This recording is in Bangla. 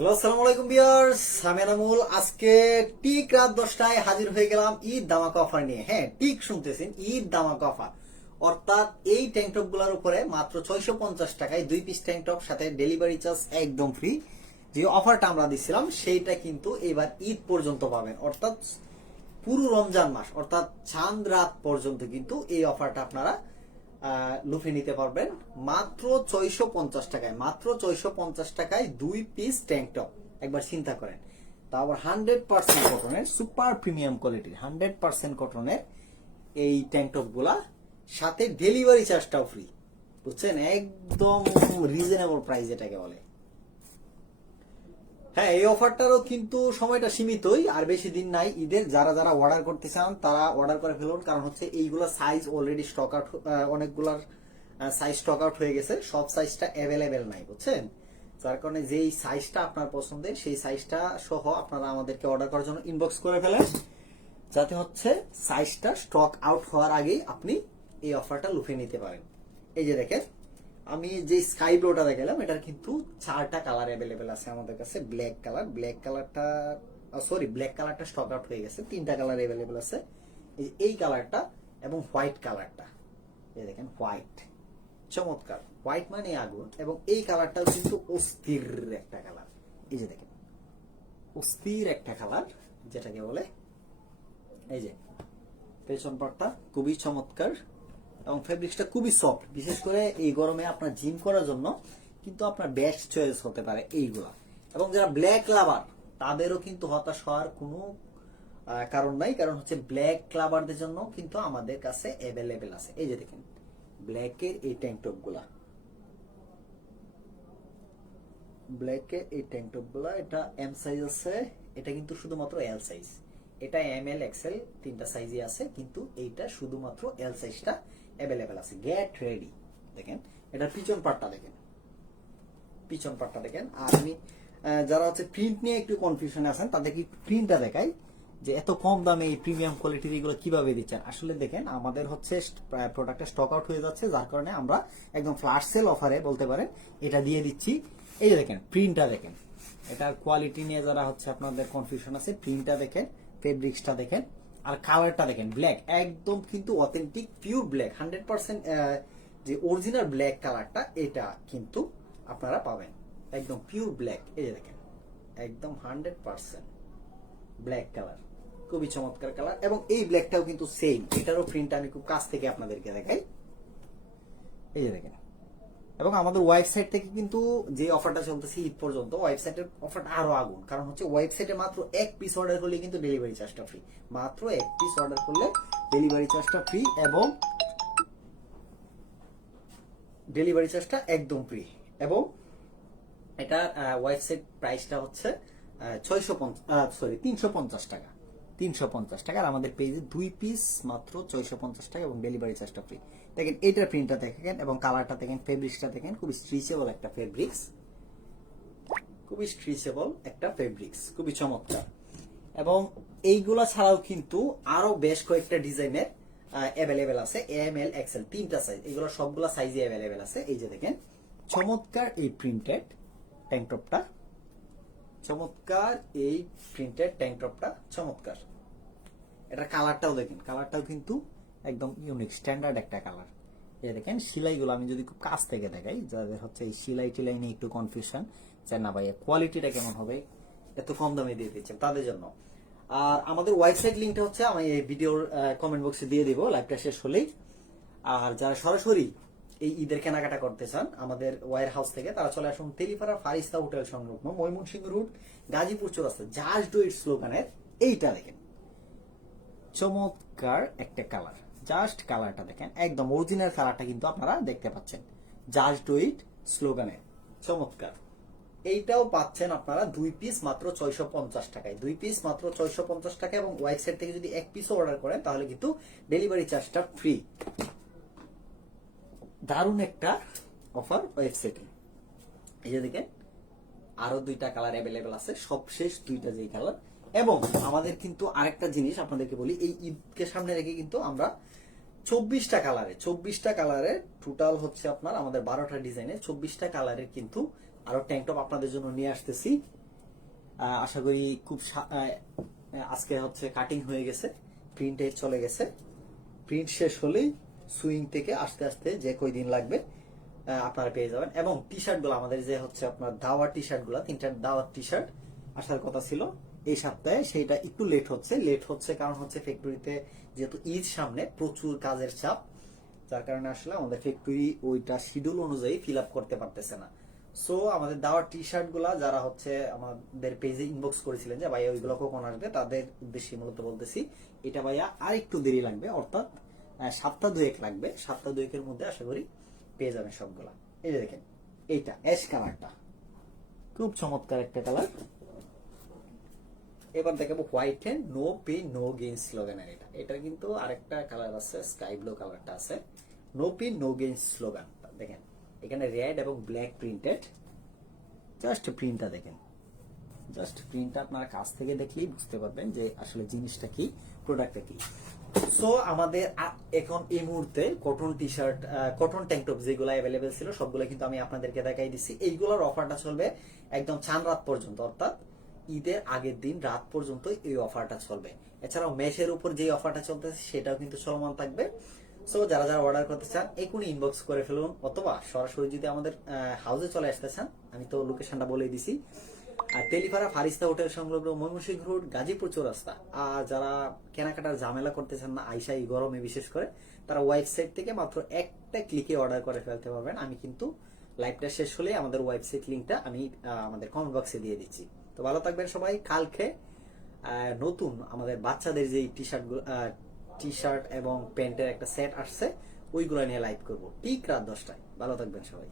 হ্যালো, আসসালামু আলাইকুম ভিউয়ার্স, আমি এনামুল। আজকে ঠিক রাত 10টায় হাজির হয়ে গেলাম ঈদ ধামাকা অফার নিয়ে। হ্যাঁ, ঠিক শুনতেছেন, ঈদ ধামাকা অফার। অর্থাৎ এই ট্যাঙ্ক টপ গুলোর উপরে মাত্র 650 টাকায় 2 পিস ট্যাঙ্ক টপ সাথে ডেলিভারি চার্জ একদম ফ্রি। যে অফারটা আমরা দিছিলাম সেইটা কিন্তু এবার ঈদ পর্যন্ত পাবেন। অর্থাৎ পুরো রমজান মাস, অর্থাৎ চাঁদ রাত পর্যন্ত কিন্তু এই অফারটা আপনারা লুফে নিতে পারবেন মাত্র 650 টাকায়। মাত্র 650 টাকায় 2 পিস ট্যাঙ্ক টপ। একবার চিন্তা করেন, তারপর 100% কটনের, সুপার প্রিমিয়াম কোয়ালিটির 100% কটনের এই ট্যাঙ্ক টপ গুলা, সাথে ডেলিভারি চার্জটাও ফ্রি। বুঝছেন, একদম রিজনেবল প্রাইস এটাকে বলে। হ্যাঁ, এই অফারটারও কিন্তু সময়টা সীমিতই, আর বেশি দিন নাই ঈদের। যারা যারা অর্ডার করতে চান তারা অর্ডার করে ফেলুন, কারণ হচ্ছে এইগুলা সাইজ অলরেডি স্টক আউট, অনেকগুলার সাইজ স্টক আউট হয়ে গেছে, সব সাইজটা অ্যাভেলেবেল নাই, বুঝছেন। যার কারণে যেই সাইজটা আপনার পছন্দের সেই সাইজটা সহ আপনারা আমাদেরকে অর্ডার করার জন্য ইনবক্স করে ফেলেন, যাতে হচ্ছে সাইজটা স্টক আউট হওয়ার আগেই আপনি এই অফারটা লুফে নিতে পারেন। এই যে দেখেন, আমি যে স্কাই ব্লুটা দেখালাম, এটার কিন্তু 4টা কালার অ্যাভেলেবেল আছে আমাদের কাছে। ব্ল্যাক কালারটা সরি, ব্ল্যাক কালারটা স্টক আউট হয়ে গেছে। 3টা কালার অ্যাভেলেবেল আছে, এই কালারটা এবং হোয়াইট কালারটা। এই দেখেন, হোয়াইট, চমৎকার হোয়াইট মানে আগুন। এবং এই কালারটাও কিন্তু অস্থির একটা কালার। এই যে দেখেন, অস্থির একটা কালার যেটাকে বলে। এই যে পেছন পাটটা খুবই চমৎকার এবং ফেব্রিক্সটা খুবই সফট। বিশেষ করে এই গরমে আপনার জিম করার জন্য কিন্তু আপনার বেস্ট চয়েস হতে পারে এইগুলা। এবং যারা ব্ল্যাক লাভার তাদেরও কিন্তু হতাশ হওয়ার কোনো কারণ নাই, কারণ হচ্ছে ব্ল্যাক লাভারদের জন্য কিন্তু আমাদের কাছে অ্যাভেলেবেল আছে। এই যে দেখেন, ব্ল্যাকের এই ট্যাঙ্ক টপ গুলা, ব্ল্যাকের এই ট্যাঙ্ক টপ গুলা, এটা এম সাইজ আছে, এটা কিন্তু শুধুমাত্র এল সাইজ। এটা এম এল এক্সেল 3টা সাইজই আছে, কিন্তু এইটা শুধুমাত্র এল সাইজটা অ্যাভেলেবেল আছে। Get ready. দেখেন, এটার পিছন পার্টটা দেখেন, পিছন পার্টটা দেখেন। আর আমি যারা হচ্ছে প্রিন্ট নিয়ে একটু কনফিউশনে আছেন তাদেরকে প্রিন্টটা দেখাই, যে এত কম দামে এই প্রিমিয়াম কোয়ালিটির এগুলো কিভাবে দিচ্ছেন। আসলে দেখেন, আমাদের হচ্ছে প্রোডাক্টটা স্টক আউট হয়ে যাচ্ছে, যার কারণে আমরা একদম ফ্ল্যাশ সেল অফারে বলতে পারেন এটা দিয়ে দিচ্ছি। এই যে দেখেন, প্রিন্টটা দেখেন, এটার কোয়ালিটি নিয়ে যারা হচ্ছে আপনাদের কনফিউশন আছে, প্রিন্টটা দেখেন, ফেব্রিক্সটা দেখেন, আর কালারটা দেখেন। ব্ল্যাক, একদম কিন্তু অথেন্টিক পিওর ব্ল্যাক, 100% যে অরিজিনাল ব্ল্যাক কালারটা, এটা কিন্তু আপনারা পাবেন একদম পিওর ব্ল্যাক। এই যে দেখেন, একদম 100% ব্ল্যাক কালার, খুবই চমৎকার কালার। এবং এই ব্ল্যাকটাও কিন্তু সেম, এটারও প্রিন্ট আমি খুব কাছ থেকে আপনাদেরকে দেখাই। এই যে দেখেন, এবং আমাদের ওয়েবসাইট থেকে কিন্তু যে অফারটা চলতেছে ঈদ পর্যন্ত, ওয়েবসাইটের অফারটা আরো আগুন। কারণ হচ্ছে ওয়েবসাইটে মাত্র 1 পিস অর্ডার করলে কিন্তু ডেলিভারি চার্জটা ফ্রি। মাত্র 1 পিস অর্ডার করলে ডেলিভারি চার্জটা ফ্রি, এবং ডেলিভারি চার্জটা একদম ফ্রি। এবং এটা ওয়েবসাইট প্রাইসটা হচ্ছে 350 টাকা। 350 টাকা। আর আমাদের পেজে 2 পিস মাত্র 650 টাকা, এবং ডেলিভারি চার্জটা ফ্রি। দেখেন, এইটার প্রিন্টটা দেখেন এবং কালারটা দেখেন, ফেব্রিক্সটা দেখেন, খুবই স্ট্রেচেবল একটা ফেব্রিক্স, খুবই স্ট্রেচেবল একটা ফেব্রিক্স, খুবই চমৎকার। এবং এইগুলা ছাড়াও কিন্তু আরো বেশ কয়েকটা ডিজাইনের অ্যাভেলেবেল আছে, এম এল এক্সেল 3টা সাইজ। এগুলো সবগুলা সাইজে অ্যাভেলেবেল আছে। এই যে দেখেন, চমৎকার এই প্রিন্টেড ট্যাঙ্ক টপটা, চমৎকার এই প্রিন্টেড ট্যাঙ্ক টপটা, চমৎকার। এটা কালারটাও দেখেন, কালারটাও কিন্তু একদম ইউনিক স্ট্যান্ডার্ড একটা কালার। এই দেখেন, সেলাইগুলো আমি যদি খুব কাছ থেকে দেখাই, যাদের হচ্ছে এই সেলাই টেলাই নিয়ে একটু কনফিউশন, যে না ভাই কোয়ালিটিটা কেমন হবে, এত কম দামে দিয়ে দিচ্ছেন, তাদের জন্য। আর আমাদের ওয়েবসাইট লিঙ্কটা হচ্ছে আমি এই ভিডিওর কমেন্ট বক্সে দিয়ে দিব লাইভটা শেষ হলেই। আর যারা সরাসরি এই ঈদের কেনাকাটা করতে চান আমাদের ওয়্যার হাউস থেকে, তারা চলে আসুন তেলিপাড়া ফারিস্তা হোটেল সংলগ্ন ময়মনসিংহ রোড, গাজীপুর চৌরাস্তা, জাস্ট ডু ইট স্লোগানের এইটা দেখেন, চমৎকার একটা কালার। জাস্ট কালারটা দেখেন, একদম অরিজিনাল কালারটা কিন্তু আপনারা দেখতে পাচ্ছেন, জাস্ট ডু ইট স্লোগানের, চমৎকার। এইটাও পাচ্ছেন আপনারা 2 পিস মাত্র 650 টাকায়। 2 পিস মাত্র 650 টাকা, এবং ওয়েবসাইট থেকে যদি 1 পিসও অর্ডার করেন তাহলে কিন্তু ডেলিভারি চার্জটা ফ্রি। দারুণ একটা অফার ওয়েবসাইটে। এই যে দেখেন, আরো 2টা কালার অ্যাভেলেবেল আছে, সবশেষ 2টা যেই কালার। এবং আমাদের কিন্তু আরেকটা জিনিস আপনাদেরকে বলি, এই ঈদকে সামনে রেখে কিন্তু আমরা 24টা কালারে টোটাল হচ্ছে আপনার আমাদের 12টা ডিজাইনের 24টা কালারের কিন্তু আরো ট্যাঙ্ক টপ আপনাদের জন্য নিয়ে আসতেছি। আশা করি খুব আজকে হচ্ছে কাটিং হয়ে গেছে, প্রিন্টে চলে গেছে। প্রিন্ট শেষ হলেই সুইং থেকে আস্তে আস্তে যে কই দিন লাগবে আপনারা পেয়ে যাবেন। এবং টি শার্ট গুলো আমাদের যে হচ্ছে আপনার দাওয়ার টি শার্ট গুলা, 3টা দাওয়ার টি শার্ট আসার কথা ছিল এই সপ্তাহে, সেইটা একটু লেট হচ্ছে কারণ হচ্ছে ফ্যাক্টরিতে যেহেতু ঈদ সামনে, প্রচুর কাজের চাপ, যার কারণে আসলে আমাদের ফ্যাক্টরি ওইটা শিডিউল অনুযায়ী ফিল আপ করতে পারতেছে না। সো আমাদের দাওয়ার টি শার্ট গুলা যারা হচ্ছে আমাদের পেজে ইনবক্স করেছিলেন যে ভাইয়া ওইগুলো কখন আসবে, তাদের উদ্দেশ্যে মূলত বলতেছি এটা ভাইয়া আর একটু দেরি লাগবে, অর্থাৎ সপ্তাহ দুয়েক লাগবে। সপ্তাহ দুয়েকের মধ্যে আশা করি পেয়ে যাবেন সবগুলা। এই যে দেখেন, এইটা অ্যাশ কালারটা খুব চমৎকার একটা কালার। এবার দেখাবো white and no pain no gain স্লোগানের। এটা কিন্তু আরেকটা কালার আছে, স্কাই ব্লু কালারটা আছে, no pain no gain slogan. দেখেন এখানে রেড এবং ব্ল্যাক প্রিন্টেড, জাস্ট প্রিন্টটা দেখেন, জাস্ট প্রিন্টটা আপনারা কাছ থেকে দেখলেই বুঝতে পারবেন যে আসলে জিনিসটা কি, প্রোডাক্টটা কি। সো আমাদের এখন এই মুহূর্তে cotton T shirt, cotton tank top যেগুলো অ্যাভেলেবেল ছিল সবগুলো কিন্তু আমি আপনাদেরকে দেখাই দিচ্ছি। এইগুলোর অফারটা চলবে একদম চান রাত পর্যন্ত, অর্থাৎ ঈদের আগের দিন রাত পর্যন্ত এই অফারটা চলবে। এছাড়াও মেশের উপর যে অফারটা চলতেছে সেটাও কিন্তু চলমান থাকবে। সো যারা যারা অর্ডার করতে চান এখনই ইনবক্স করে ফেলুন, অথবা সরাসরি যদি আমাদের হাউসে চলে আসতে চান, আমি তো লোকেশনটা বলে দিছি, আর তেলিপাড়া ফারিস্তা হোটেল সংলগ্ন ময়মনসিংহ রোড, গাজীপুর চৌরাস্তা। আর যারা কেনাকাটার ঝামেলা করতে চান না আইসা এই গরমে বিশেষ করে, তারা ওয়েবসাইট থেকে মাত্র একটা ক্লিকে অর্ডার করে ফেলতে পারবেন। আমি কিন্তু লাইভটা শেষ হলে আমাদের ওয়েবসাইট লিঙ্কটা আমি আমাদের কমেন্ট বক্সে দিয়ে দিচ্ছি। তো ভালো থাকবেন সবাই। কালকে নতুন আমাদের বাচ্চাদের যে টি শার্ট এবং প্যান্টের একটা সেট আসছে, ওইগুলো নিয়ে লাইভ করবো ঠিক রাত 10টায়। ভালো থাকবেন সবাই।